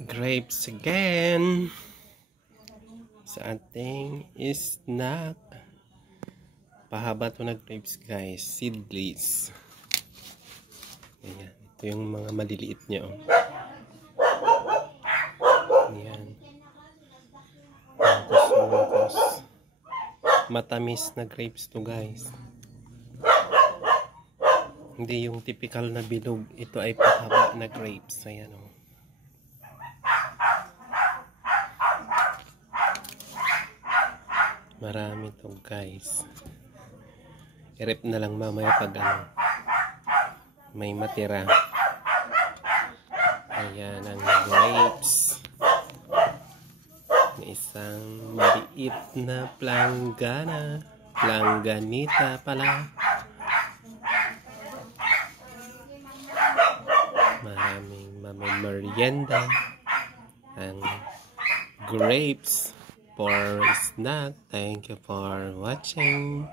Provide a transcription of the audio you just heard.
Grapes again sa ating snack. Pahaba to na grapes guys, seedless. Ayan, ito yung mga maliliit niya oh. Ayan. Mungkos. Matamis na grapes to guys. Hindi yung typical na bilog, ito ay pahaba na grapes. Ayan oh. Marami to guys. I-rep na lang mamaya pag may matira. Ayan ang grapes. Isang maliit na planggana. Plangganita pala. Maraming merienda. Ang grapes for snack. Thank you for watching.